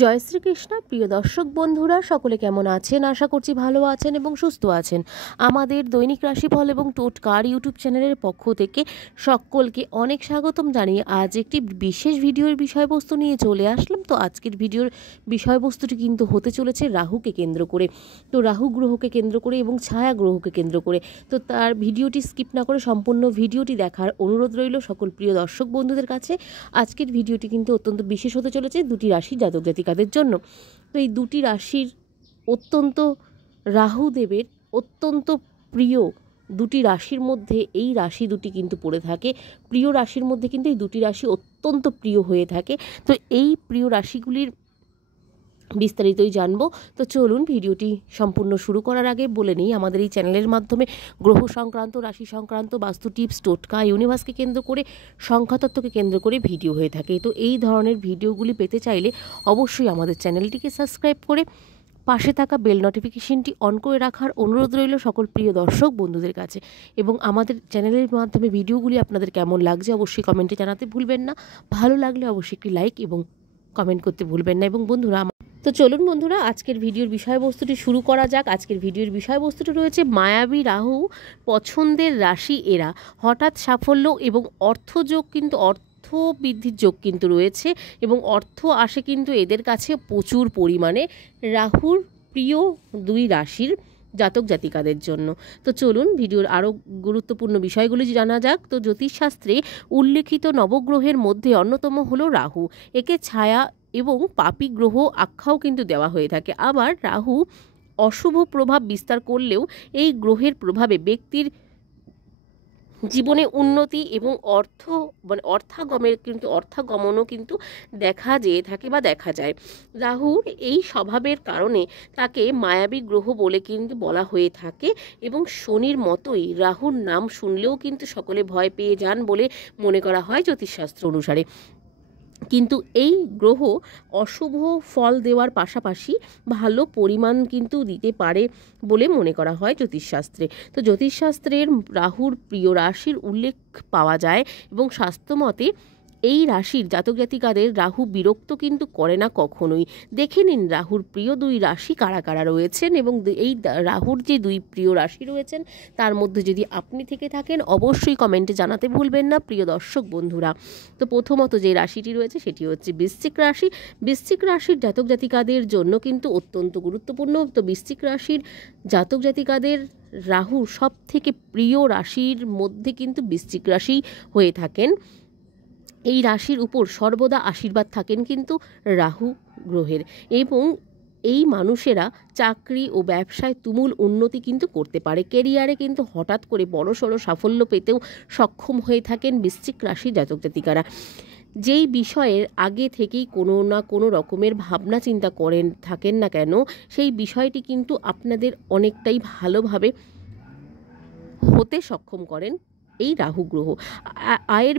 জয় শ্রীকৃষ্ণ। প্রিয় দর্শক বন্ধুরা সকলে কেমন আছেন? আশা করছি ভালো আছেন এবং সুস্থ আছেন। আমাদের দৈনিক রাশিফল এবং টোটকার ইউটিউব চ্যানেলের পক্ষ থেকে সকলকে অনেক স্বাগতম জানিয়ে আজ একটি বিশেষ ভিডিওর বিষয়বস্তু নিয়ে চলে আসলাম। তো আজকের ভিডিওর বিষয়বস্তুটি কিন্তু হতে চলেছে রাহুকে কেন্দ্র করে। তো রাহু গ্রহকে কেন্দ্র করে এবং ছায়া গ্রহকে কেন্দ্র করে। তো তার ভিডিওটি স্কিপ না করে সম্পূর্ণ ভিডিওটি দেখার অনুরোধ রইল সকল প্রিয় দর্শক বন্ধুদের কাছে। আজকের ভিডিওটি কিন্তু অত্যন্ত বিশেষ হতে চলেছে দুটি রাশির জাতক জাতিকাদের জন্য। তো এই দুটি রাশির অত্যন্ত রাহুদেবের অত্যন্ত প্রিয় দুটি রাশির মধ্যে এই রাশি দুটি কিন্তু পড়ে থাকে। প্রিয় রাশির মধ্যে কিন্তু এই দুটি রাশি অত্যন্ত প্রিয় হয়ে থাকে। তো এই প্রিয় রাশিগুলির বিস্তারিতই জানবো। তো চলুন ভিডিওটি সম্পূর্ণ শুরু করার আগে বলে নিই, আমাদের এই চ্যানেলের মাধ্যমে গ্রহ সংক্রান্ত, রাশি সংক্রান্ত, বাস্তু টিপস, টোটকা, ইউনিভার্সকে কেন্দ্র করে, সংখ্যাতত্ত্বকে কেন্দ্র করে ভিডিও হয়ে থাকে। তো এই ধরনের ভিডিওগুলি পেতে চাইলে অবশ্যই আমাদের চ্যানেলটিকে সাবস্ক্রাইব করে পাশে থাকা বেল নোটিফিকেশনটি অন করে রাখার অনুরোধ রইল সকল প্রিয় দর্শক বন্ধুদের কাছে। এবং আমাদের চ্যানেলের মাধ্যমে ভিডিওগুলি আপনাদের কেমন লাগছে অবশ্যই কমেন্টে জানাতে ভুলবেন না। ভালো লাগলে অবশ্যই একটি লাইক এবং কমেন্ট করতে ভুলবেন না। এবং বন্ধুরা, তো চলুন বন্ধুরা আজকের ভিডিওর বিষয়বস্তুটি শুরু করা যাক। আজকের ভিডিওর বিষয়বস্তুটি রয়েছে মায়াবী রাহু পছন্দের রাশি এরা, হঠাৎ সাফল্য এবং অর্থযোগ, কিন্তু অর্থ বৃদ্ধির যোগ কিন্তু রয়েছে এবং অর্থ আসে কিন্তু এদের কাছে প্রচুর পরিমাণে রাহুর প্রিয় দুই রাশির জাতক জাতিকাদের জন্য। তো চলুন ভিডিওর আরও গুরুত্বপূর্ণ বিষয়গুলি জানা যাক। তো জ্যোতিষশাস্ত্রে উল্লেখিত নবগ্রহের মধ্যে অন্যতম হলো রাহু। একে ছায়া এবং পাপী গ্রহ আখ্যাও কিন্তু দেওয়া হয়ে থাকে। আবার রাহু অশুভ প্রভাব বিস্তার করলেও এই গ্রহের প্রভাবে ব্যক্তির জীবনে উন্নতি এবং অর্থাগমনও কিন্তু দেখা যেয়ে থাকে বা দেখা যায়। রাহুর এই স্বভাবের কারণে তাকে মায়াবী গ্রহ বলে কিন্তু বলা হয়ে থাকে এবং শনির মতোই রাহুর নাম শুনলেও কিন্তু সকলে ভয় পেয়ে যান বলে মনে করা হয় জ্যোতিষশাস্ত্র অনুসারে। কিন্তু এই গ্রহ অশুভ ফল দেওয়ার পাশাপাশি ভালো পরিমাণ কিন্তু দিতে পারে বলে মনে করা হয় জ্যোতিষশাস্ত্রে। তো জ্যোতিষশাস্ত্রের রাহুর প্রিয় রাশির উল্লেখ পাওয়া যায় এবং স্বাস্থ্যমতে এই রাশির জাতক জাতিকাদের রাহু বিরক্ত কিন্তু করে না কখনোই। দেখে নিন রাহুর প্রিয় দুই রাশি কারা কারা রয়েছেন এবং এই রাহুর যে দুই প্রিয় রাশি রয়েছেন তার মধ্যে যদি আপনি থেকে থাকেন অবশ্যই কমেন্টে জানাতে ভুলবেন না প্রিয় দর্শক বন্ধুরা। তো প্রথমত যে রাশিটি রয়েছে সেটি হচ্ছে বৃশ্চিক রাশি। বৃশ্চিক রাশির জাতক জাতিকাদের জন্য কিন্তু অত্যন্ত গুরুত্বপূর্ণ। তো বৃশ্চিক রাশির জাতক জাতিকাদের রাহু সব থেকে প্রিয় রাশির মধ্যে কিন্তু বৃশ্চিক রাশি হয়ে থাকেন। এই রাশির উপর সর্বদা আশীর্বাদ থাকেন কিন্তু রাহু গ্রহের এবং এই মানুষেরা চাকরি ও ব্যবসায় তুমুল উন্নতি কিন্তু করতে পারে। কেরিয়ারে কিন্তু হঠাৎ করে বড়সড় সাফল্য পেতেও সক্ষম হয়ে থাকেন বৃশ্চিক রাশির জাতক জাতিকারা। যেই বিষয়ের আগে থেকেই কোনো না কোনো রকমের ভাবনা চিন্তা করেন থাকেন না কেন, সেই বিষয়টি কিন্তু আপনাদের অনেকটাই ভালোভাবে হতে সক্ষম করেন এই রাহু গ্রহ। আয়ের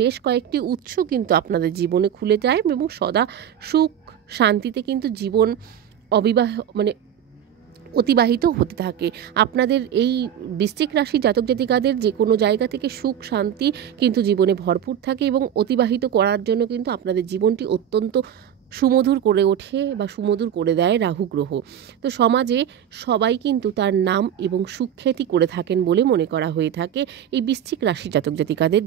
বেশ কয়েকটি উৎস কিন্তু আপনাদের জীবনে খুলে যায় এবং সদা সুখ শান্তিতে কিন্তু জীবন অতিবাহিত হতে থাকে। আপনাদের এই বৃশ্চিক রাশি জাতক জাতিকাদের যে কোনো জায়গা থেকে সুখ শান্তি কিন্তু জীবনে ভরপুর থাকে এবং অতিবাহিত করার জন্য কিন্তু আপনাদের জীবনটি অত্যন্ত সুমধুর করে ওঠে বা সুমধুর করে দেয় রাহু গ্রহ। তো সমাজে সবাই কিন্তু তার নাম এবং সুখ্যাতি করে থাকেন বলে মনে করা হয়ে থাকে। এই বৃশ্চিক রাশি জাতক জাতিকাদের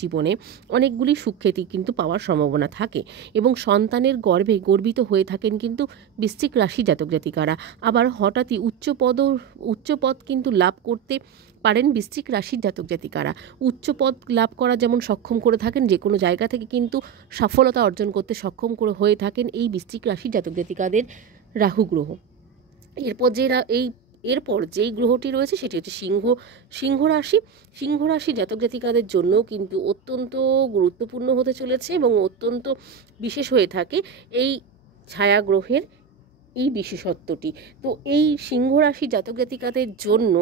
জীবনে অনেকগুলি সুখ্যাতি কিন্তু পাওয়ার সম্ভাবনা থাকে এবং সন্তানের গর্ভে গর্বিত হয়ে থাকেন কিন্তু বৃশ্চিক রাশি জাতক জাতিকারা। আবার হঠাৎই উচ্চপদ কিন্তু লাভ করতে পারেন বৃশ্চিক রাশির জাতক জাতিকারা। উচ্চপদ লাভ করা যেমন সক্ষম করে থাকেন, যে কোনো জায়গা থেকে কিন্তু সফলতা অর্জন করতে সক্ষম করে হয়ে থাকেন এই বৃশ্চিক রাশির জাতক জাতিকাদের রাহু গ্রহ। এরপর যেই গ্রহটি রয়েছে সেটি হচ্ছে সিংহ রাশি। সিংহ রাশি জাতক জাতিকাদের জন্য কিন্তু অত্যন্ত গুরুত্বপূর্ণ হতে চলেছে এবং অত্যন্ত বিশেষ হয়ে থাকে এই ছায়া গ্রহের এই বিশেষত্বটি। তো এই সিংহ রাশি জাতক জাতিকাদের জন্য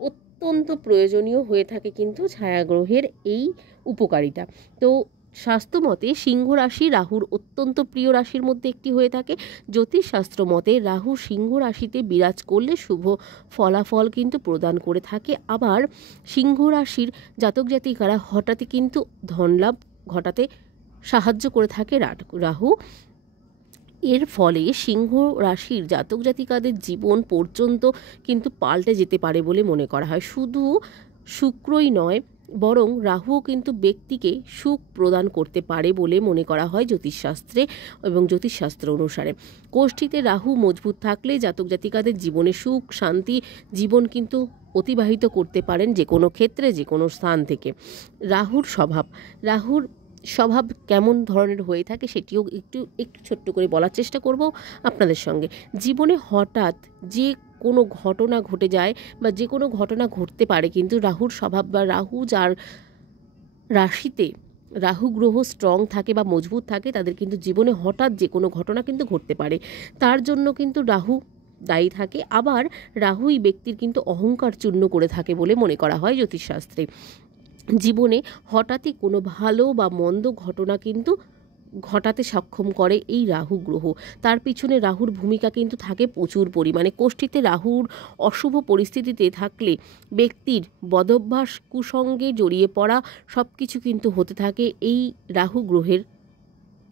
অত্যন্ত প্রয়োজনীয় হয়ে থাকে কিন্তু ছায়া গ্রহের এই উপকারিতা। তো স্বাস্থ্যমতে সিংহ রাশি রাহুর অত্যন্ত প্রিয় রাশির মধ্যে একটি হয়ে থাকে। জ্যোতিষশাস্ত্র মতে রাহু সিংহ রাশিতে বিরাজ করলে শুভ ফলাফল কিন্তু প্রদান করে থাকে। আবার সিংহ রাশির জাতক জাতিকারা হঠাৎই কিন্তু ধনলাভ ঘটাতে সাহায্য করে থাকে রাহু। এর ফলে সিংহ রাশির জাতক জাতিকাদের জীবন পর্যন্ত কিন্তু পাল্টে যেতে পারে বলে মনে করা হয়। শুধু শুক্রই নয়, বরং রাহুও কিন্তু ব্যক্তিকে সুখ প্রদান করতে পারে বলে মনে করা হয় জ্যোতিষশাস্ত্রে এবং জ্যোতিষশাস্ত্র অনুসারে। কোষ্ঠীতে রাহু মজবুত থাকলে জাতক জাতিকাদের জীবনে সুখ শান্তি জীবন কিন্তু অতিবাহিত করতে পারেন যে কোনো ক্ষেত্রে, যে কোনো স্থান থেকে। রাহুর স্বভাব কেমন ধরনের হয়ে থাকে সেটিও একটু ছোট্ট করে বলার চেষ্টা করব আপনাদের সঙ্গে। জীবনে হঠাৎ যে কোনো ঘটনা ঘটে যায় বা যে কোনো ঘটনা ঘটতে পারে, কিন্তু রাহুর স্বভাব বা রাহু যার রাশিতে রাহু গ্রহ স্ট্রং থাকে বা মজবুত থাকে, তাদের কিন্তু জীবনে হঠাৎ যে কোনো ঘটনা কিন্তু ঘটতে পারে। তার জন্য কিন্তু রাহু দায়ী থাকে। আবার রাহুই ব্যক্তির কিন্তু অহংকার চূর্ণ করে থাকে বলে মনে করা হয় জ্যোতিষশাস্ত্রে। জীবনে হঠাৎই কোনো ভালো বা মন্দ ঘটনা কিন্তু ঘটাতে সক্ষম করে এই রাহু গ্রহ। তার পিছনে রাহুর ভূমিকা কিন্তু থাকে প্রচুর পরিমাণে। কোষ্ঠীতে রাহুর অশুভ পরিস্থিতিতে থাকলে ব্যক্তির বদভ্যাস, কুসঙ্গে জড়িয়ে পড়া সব কিছু কিন্তু হতে থাকে এই রাহু গ্রহের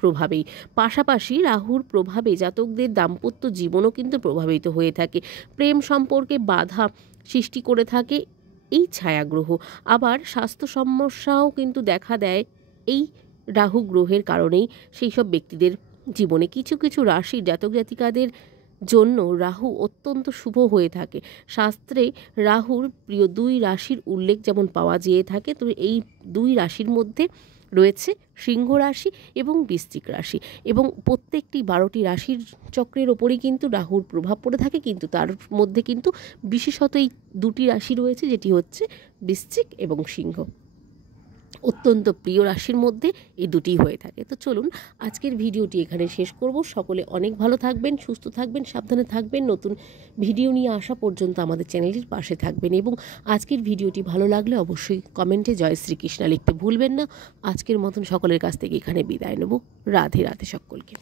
প্রভাবেই। পাশাপাশি রাহুর প্রভাবে জাতকদের দাম্পত্য জীবনও কিন্তু প্রভাবিত হয়ে থাকে। প্রেম সম্পর্কে বাধা সৃষ্টি করে থাকে এই ছায়াগ্রহ। আবার স্বাস্থ্য সমস্যাও কিন্তু দেখা দেয় এই রাহু গ্রহের কারণেই সেই সব ব্যক্তিদের জীবনে। কিছু কিছু রাশির জাতক জাতিকাদের জন্য রাহু অত্যন্ত শুভ হয়ে থাকে। শাস্ত্রে রাহুর প্রিয় 2 রাশির উল্লেখ যেমন পাওয়া যেয়ে থাকে, তো এই 2 রাশির মধ্যে রয়েছে সিংহ রাশি এবং বৃশ্চিক রাশি, এবং প্রত্যেকটি 12টি রাশির চক্রের ওপরই কিন্তু রাহুর প্রভাব পড়ে থাকে। কিন্তু তার মধ্যে কিন্তু বিশেষত এই 2টি রাশি রয়েছে, যেটি হচ্ছে বৃশ্চিক এবং সিংহ। অত্যন্ত প্রিয় রাশির মধ্যে এই 2টি হয়ে থাকে। তো চলুন আজকের ভিডিওটি এখানে শেষ করব। সকলে অনেক ভালো থাকবেন, সুস্থ থাকবেন, সাবধানে থাকবেন। নতুন ভিডিও নিয়ে আসা পর্যন্ত আমাদের চ্যানেলটির পাশে থাকবেন, এবং আজকের ভিডিওটি ভালো লাগলে অবশ্যই কমেন্টে জয় শ্রীকৃষ্ণ লিখতে ভুলবেন না। আজকের মতন সকলের কাছ থেকে এখানে বিদায় নেব। রাধে রাধে সকলকে।